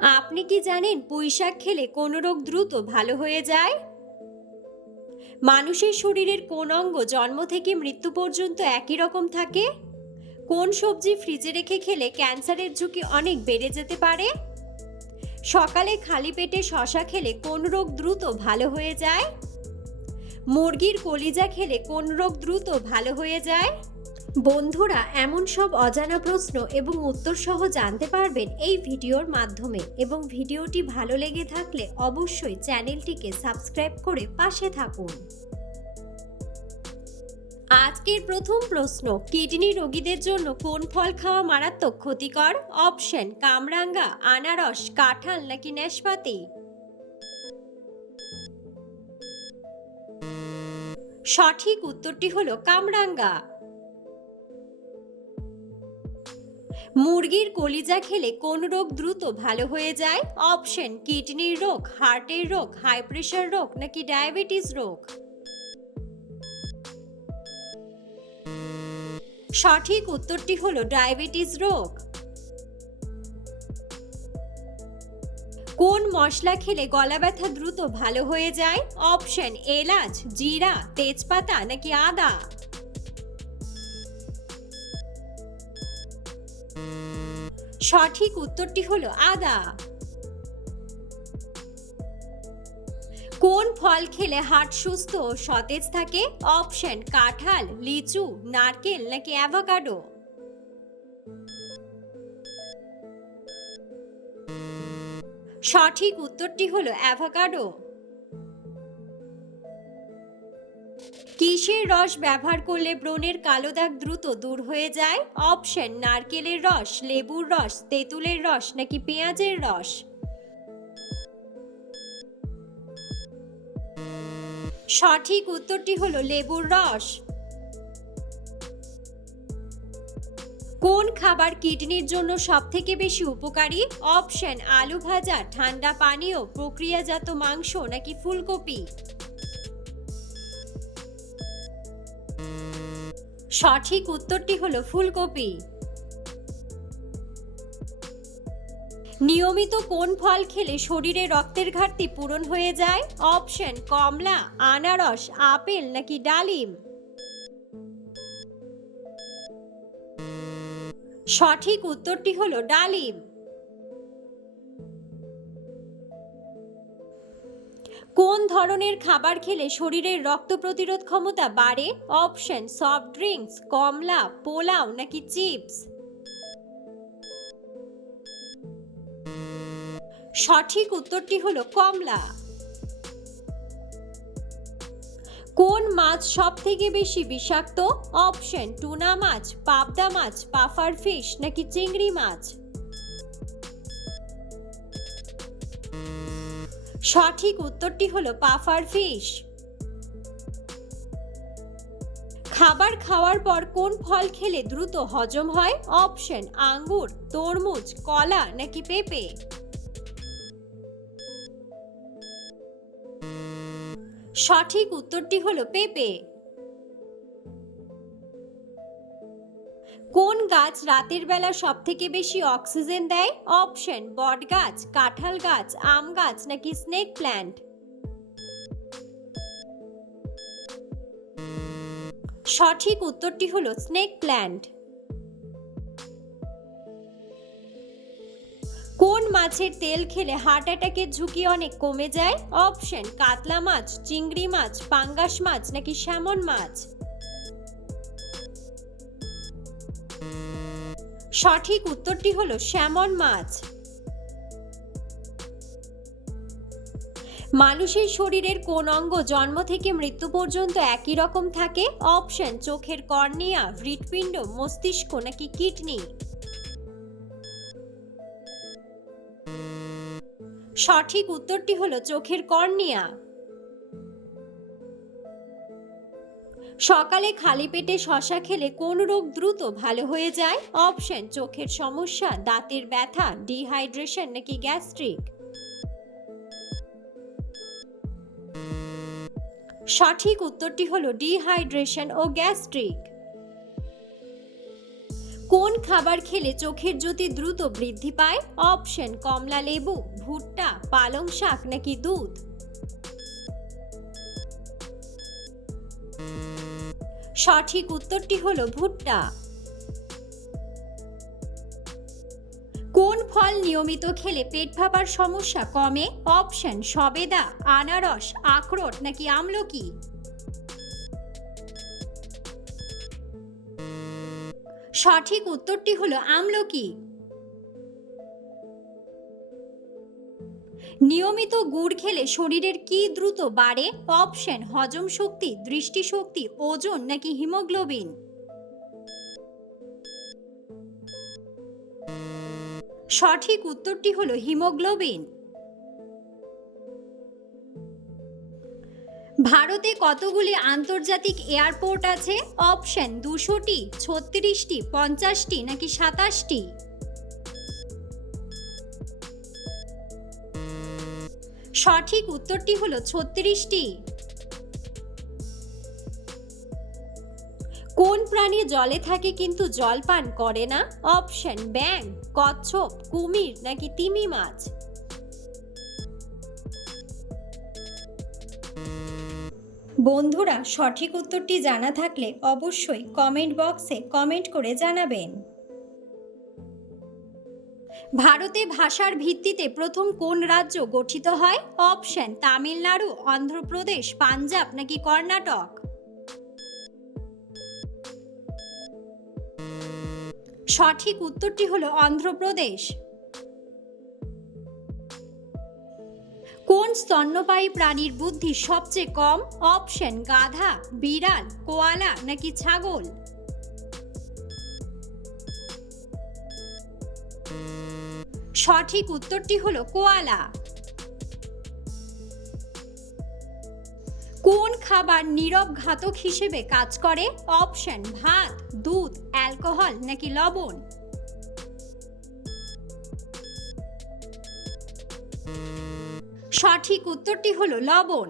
আপনি কি জানেন পুঁইশাক খেলে কোন রোগ দ্রুত ভালো হয়ে যায়? মানুষের শরীরের কোন অঙ্গ জন্ম থেকে মৃত্যু পর্যন্ত একই রকম থাকে? কোন সবজি ফ্রিজে রেখে খেলে ক্যান্সারের ঝুঁকি অনেক বেড়ে যেতে পারে? সকালে খালি পেটে শসা খেলে কোন রোগ দ্রুত ভালো হয়ে যায়? মুরগির কলিজা খেলে কোন রোগ দ্রুত ভালো হয়ে যায়? বন্ধুরা, এমন সব অজানা প্রশ্ন এবং উত্তর সহ জানতে পারবেন এই ভিডিওর মাধ্যমে, এবং ভিডিওটি ভালো লেগে থাকলে অবশ্যই চ্যানেলটিকে সাবস্ক্রাইব করে পাশে থাকুন। আজকের প্রথম প্রশ্ন, কিডনি রোগীদের জন্য কোন ফল খাওয়া মারাত্মক ক্ষতিকর? অপশন: কামরাঙ্গা, আনারস, কাঁঠাল নাকি নাশপাতি? সঠিক উত্তরটি হলো কামরাঙ্গা। মুরগির কলিজা খেলে কোন রোগ দ্রুত ভালো হয়ে যায়? অপশন: কিডনির রোগ, হার্টের রোগ, হাই প্রেশার রোগ নাকি ডায়াবেটিস রোগ? সঠিক উত্তরটি হলো ডায়াবেটিস রোগ। কোন মশলা খেলে গলা ব্যথা দ্রুত ভালো হয়ে যায়? অপশন: এলাচ, জিরা, তেজপাতা নাকি আদা? সঠিক উত্তরটি হলো আদা। কোন ফল খেলে হার্ট সুস্থ ও সতেজ থাকে? অপশন: কাঁঠাল, লিচু, নারকেল নাকি অ্যাভোকাডো? সঠিক উত্তরটি হলো অ্যাভোকাডো। কিসের রস ব্যবহার করলে ব্রণের কালো দাগ দ্রুত দূর হয়ে যায়? অপশন: নারকেলের রস, লেবুর রস, তেঁতুলের রস নাকি পেঁয়াজের রস? সঠিক উত্তরটি হলো লেবুর রস। কোন খাবার কিডনির জন্য সবথেকে বেশি উপকারী? অপশন: আলু ভাজা, ঠান্ডা পানীয়, প্রক্রিয়াজাত মাংস নাকি ফুলকপি? সঠিক উত্তরটি হলো ফুলকপি। নিয়মিত কোন ফল খেলে শরীরে রক্তের ঘাটতি পূরণ হয়ে যায়? অপশন: কমলা, আনারস, আপেল নাকি ডালিম? সঠিক উত্তরটি হলো ডালিম। কোন ধরনের খাবার খেলে শরীরের রক্ত প্রতিরোধ ক্ষমতা বাড়ে? অপশন: সফট ড্রিঙ্কস, কমলা, পোলাও নাকি চিপস? সঠিক উত্তরটি হলো কমলা। কোন মাছ সব থেকে বেশি বিষাক্ত? অপশন: টুনা মাছ, পাবদা মাছ, পাফার ফিশ নাকি চিংড়ি মাছ? সঠিক উত্তরটি হলো পাফার ফিশ। খাবার খাওয়ার পর কোন ফল খেলে দ্রুত হজম হয়? অপশন: আঙ্গুর, তরমুজ, কলা নাকি পেঁপে? সঠিক উত্তরটি হলো পেঁপে। কোন গাছ রাতের বেলা সব থেকে বেশি অক্সিজেন দেয়? অপশন: বট গাছ, কাঁঠাল গাছ, আম গাছ নাকি স্নেক প্ল্যান্ট? সঠিক উত্তরটি হলো স্নেক প্ল্যান্ট। কোন মাছের তেল খেলে হার্ট অ্যাটাকের ঝুঁকি অনেক কমে যায়? অপশন: কাতলা মাছ, চিংড়ি মাছ, পাঙ্গাস মাছ নাকি স্যামন মাছ? সঠিক উত্তরটি হলো স্যামন মাছ। মানুষের শরীরের কোন অঙ্গ জন্ম থেকে মৃত্যু পর্যন্ত একই রকম থাকে? অপশন: চোখের কর্নিয়া, হৃৎপিণ্ড, মস্তিষ্ক নাকি কিডনি? সঠিক উত্তরটি হলো চোখের কর্নিয়া। সকালে খালি পেটে শসা খেলে কোন রোগ দ্রুত ভালো হয়ে যায়? অপশন: চোখের সমস্যা, দাঁতের ব্যথা, ডিহাইড্রেশন নাকি গ্যাস্ট্রিক? সঠিক উত্তরটি হলো ডিহাইড্রেশন ও গ্যাস্ট্রিক। কোন খাবার খেলে চোখের জ্যোতি দ্রুত বৃদ্ধি পায়? অপশন কমলা লেবু, ভুট্টা, পালং শাক নাকি দুধ? সঠিক উত্তরটি হলো ভুট্টা। কোন ফল নিয়মিত খেলে পেট ফাঁপার সমস্যা কমে? অপশন সবেদা, আনারস, আখরোট নাকি আমলকি? সঠিক উত্তরটি হলো আমলকি। নিয়মিত গুড় খেলে শরীরের কি দ্রুত বাড়ে? অপশন হজম শক্তি, দৃষ্টিশক্তি, ওজন নাকি হিমোগ্লোবিন? সঠিক উত্তরটি হলো হিমোগ্লোবিন। ভারতে কতগুলি আন্তর্জাতিক এয়ারপোর্ট আছে? অপশন 200টি, 36টি, 50টি নাকি 27টি? সঠিক উত্তরটি হলো 36টি। কোন প্রাণী জলে থাকে কিন্তু জল পান করে না? অপশন ব্যাঙ, কচ্ছপ, কুমির নাকি তিমি মাছ? বন্ধুরা, সঠিক উত্তরটি জানা থাকলে অবশ্যই কমেন্ট বক্সে কমেন্ট করে জানাবেন। ভারতে ভাষার ভিত্তিতে প্রথম কোন রাজ্য গঠিত হয়? অপশন তামিলনাড়ু, অন্ধ্রপ্রদেশ, পাঞ্জাব নাকি কর্ণাটক? সঠিক উত্তরটি হলো অন্ধ্রপ্রদেশ। কোন স্তন্যপায়ী প্রাণীর বুদ্ধি সবচেয়ে কম? অপশন গাধা, বিড়াল, কোয়ালা নাকি ছাগল? সঠিক উত্তরটি হলো কোয়ালা। কোন খাবার নীরব ঘাতক হিসেবে কাজ করে? অপশন ভাত, দুধ, অ্যালকোহল নাকি লবণ? সঠিক উত্তরটি হলো লবণ।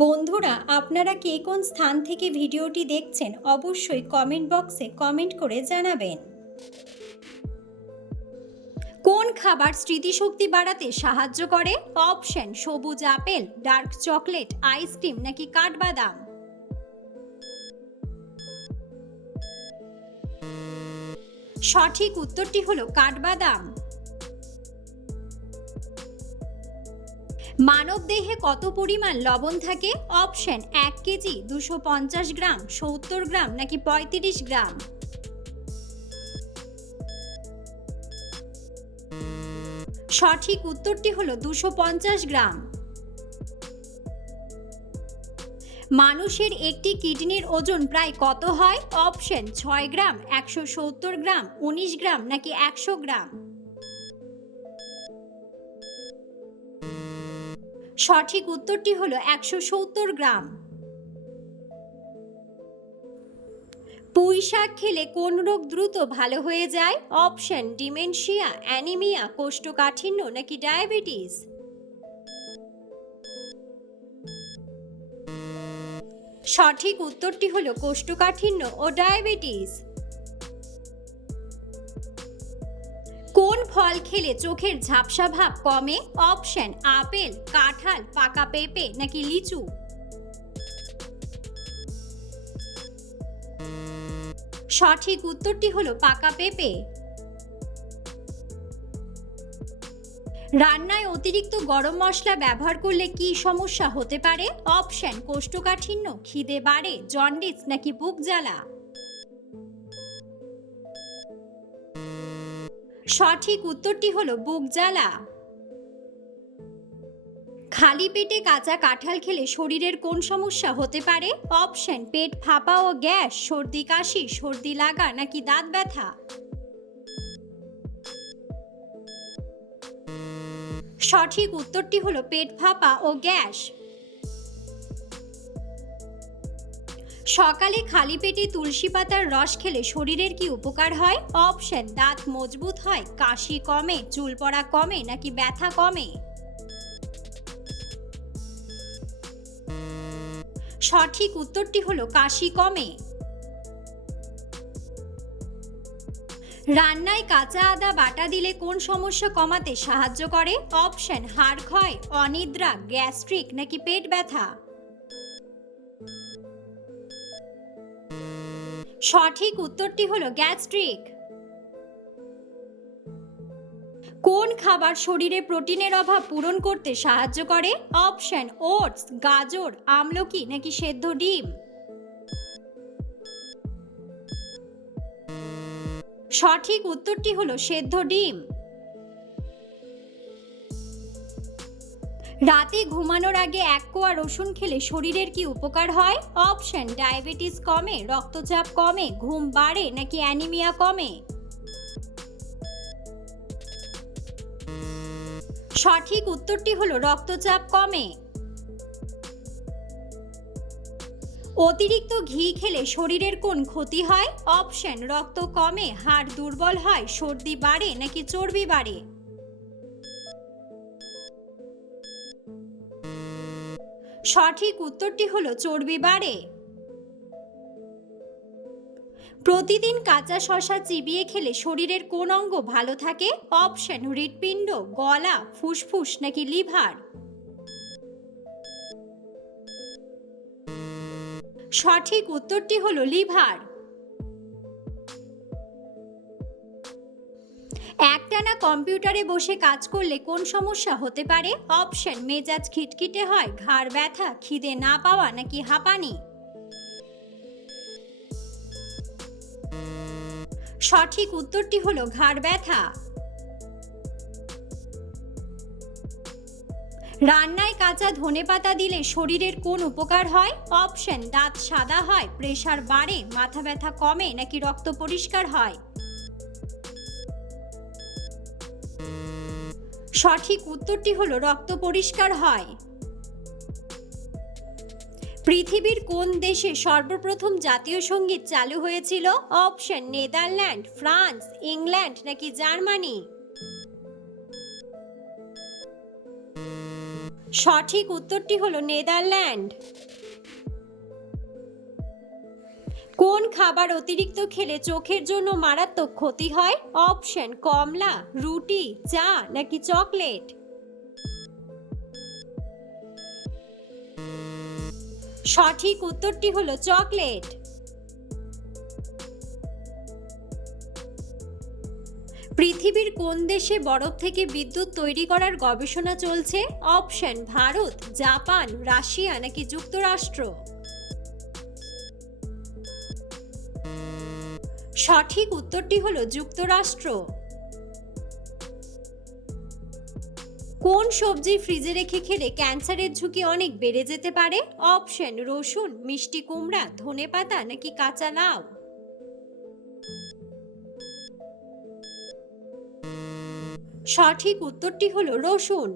বন্ধুরা, আপনারা কে কোন স্থান থেকে ভিডিওটি দেখছেন অবশ্যই কমেন্ট বক্সে কমেন্ট করে জানাবেন। কোন খাবার স্মৃতিশক্তি বাড়াতে সাহায্য করে? অপশন সবুজ আপেল, ডার্ক চকলেট, আইসক্রিম নাকি কাঠবাদাম? সঠিক উত্তরটি হলো কাঠবাদাম। মানব দেহে কত পরিমাণ লবণ থাকে? অপশন 1 কেজি, 250 গ্রাম, 70 গ্রাম নাকি 35 গ্রাম? সঠিক উত্তরটি হলো 250 গ্রাম। মানুষের একটি কিডনির ওজন প্রায় কত হয়? অপশন 6 গ্রাম, 170 গ্রাম, 19 গ্রাম নাকি 100 গ্রাম? সঠিক উত্তরটি হলো 170 গ্রাম। পুঁই শাক খেলে কোন রোগ দ্রুত ভালো হয়ে যায়? অপশন ডিমেনশিয়া, অ্যানিমিয়া, কোষ্ঠকাঠিন্য নাকি ডায়াবেটিস? সঠিক উত্তরটি হলো কোষ্ঠকাঠিন্য ও ডায়াবেটিস। কোন ফল খেলে চোখের ঝাপসা ভাব কমে? অপশন আপেল, কাঁঠাল, পাকা পেঁপে নাকি লিচু? সঠিক উত্তরটি হলো পাকা পেঁপে। রান্নায় অতিরিক্ত গরম মশলা ব্যবহার করলে কি সমস্যা হতে পারে? অপশন কোষ্ঠকাঠিন্য, খিদে বাড়ে, জন্ডিস নাকি বুক জ্বালা? সঠিক উত্তরটি হলো বুক জ্বালা। খালি পেটে কাঁচা কাঁঠাল খেলে শরীরের কোন সমস্যা হতে পারে? অপশন পেট ফাঁপা ও গ্যাস, সর্দি কাশি, সর্দি লাগা নাকি দাঁত ব্যথা? সঠিক উত্তরটি হলো পেট ফাঁপা ও গ্যাস। সকালে খালি পেটে তুলসী পাতার রস খেলে শরীরের কি উপকার হয়? অপশন দাঁত মজবুত হয়, কাশি কমে, চুল পড়া কমে নাকি ব্যথা কমে? সঠিক উত্তরটি হলো কাশি কমে। রান্নায় কাঁচা আদা বাটা দিলে কোন সমস্যা কমাতে সাহায্য করে? অপশন হাড় ক্ষয়, অনিদ্রা, গ্যাস্ট্রিক নাকি পেট ব্যথা। সঠিক উত্তরটি হলো গ্যাস্ট্রিক। কোন খাবার শরীরে প্রোটিনের অভাব পূরণ করতে সাহায্য করে? অপশন ওটস, গাজর, আমলকি নাকি সেদ্ধ ডিম। সঠিক উত্তরটি হলো সেদ্ধ ডিম। রাতে ঘুমানোর আগে 1 কোয়া রসুন খেলে শরীরের কি উপকার হয়? অপশন ডায়াবেটিস কমে, রক্তচাপ কমে, ঘুম বাড়ে নাকি অ্যানিমিয়া কমে। সঠিক উত্তরটি হলো রক্তচাপ কমে। অতিরিক্ত ঘি খেলে শরীরের কোন ক্ষতি হয়? অপশন রক্ত কমে, হাড় দুর্বল হয়, সর্দি বাড়ে নাকি চর্বি বাড়ে। সঠিক উত্তরটি হলো চর্বি বাড়ে। প্রতিদিন কাঁচা শসা চিবিয়ে খেলে শরীরের কোন অঙ্গ ভালো থাকে? অপশন হৃৎপিণ্ড, গলা, ফুসফুস নাকি লিভার। সঠিক উত্তরটি হলো লিভার। একটানা কম্পিউটারে বসে কাজ করলে কোন সমস্যা হতে পারে? অপশন মেজাজ খিটখিটে হয়, ঘাড় ব্যথা, খিদে না পাওয়া নাকি হাঁপানি। সঠিক উত্তরটি হলো ঘাড় ব্যথা। রান্নায় কাঁচা ধনেপাতা দিলে শরীরের কোন উপকার হয়? অপশন দাঁত সাদা হয়, প্রেসার বাড়ে, মাথা ব্যথা কমে নাকি রক্ত পরিষ্কার হয়। সঠিক উত্তরটি হলো রক্ত পরিষ্কার হয়। পৃথিবীর কোন দেশে সর্বপ্রথম জাতীয় সঙ্গীত চালু হয়েছিল? অপশন নেদারল্যান্ড, ফ্রান্স, ইংল্যান্ড নাকি জার্মানি। সঠিক উত্তরটি হলো নেদারল্যান্ড। কোন খাবার অতিরিক্ত খেলে চোখের জন্য মারাত্মক ক্ষতি হয়? অপশন কমলা, রুটি, চা নাকি চকলেট। সঠিক উত্তরটি হলো চকলেট। পৃথিবীর কোন দেশে বরফ থেকে বিদ্যুৎ তৈরি করার গবেষণা চলছে? অপশন ভারত, জাপান, রাশিয়া নাকি যুক্তরাষ্ট্র। সঠিক উত্তরটি হলো যুক্তরাষ্ট্র। কোন সবজি ফ্রিজে রেখে খেলে ক্যান্সারের ঝুঁকি অনেক বেড়ে যেতে পারে? অপশন রসুন, মিষ্টি কুমড়া, ধনেপাতা নাকি কাঁচা লাউ। সঠিক উত্তরটি হলো রসুন।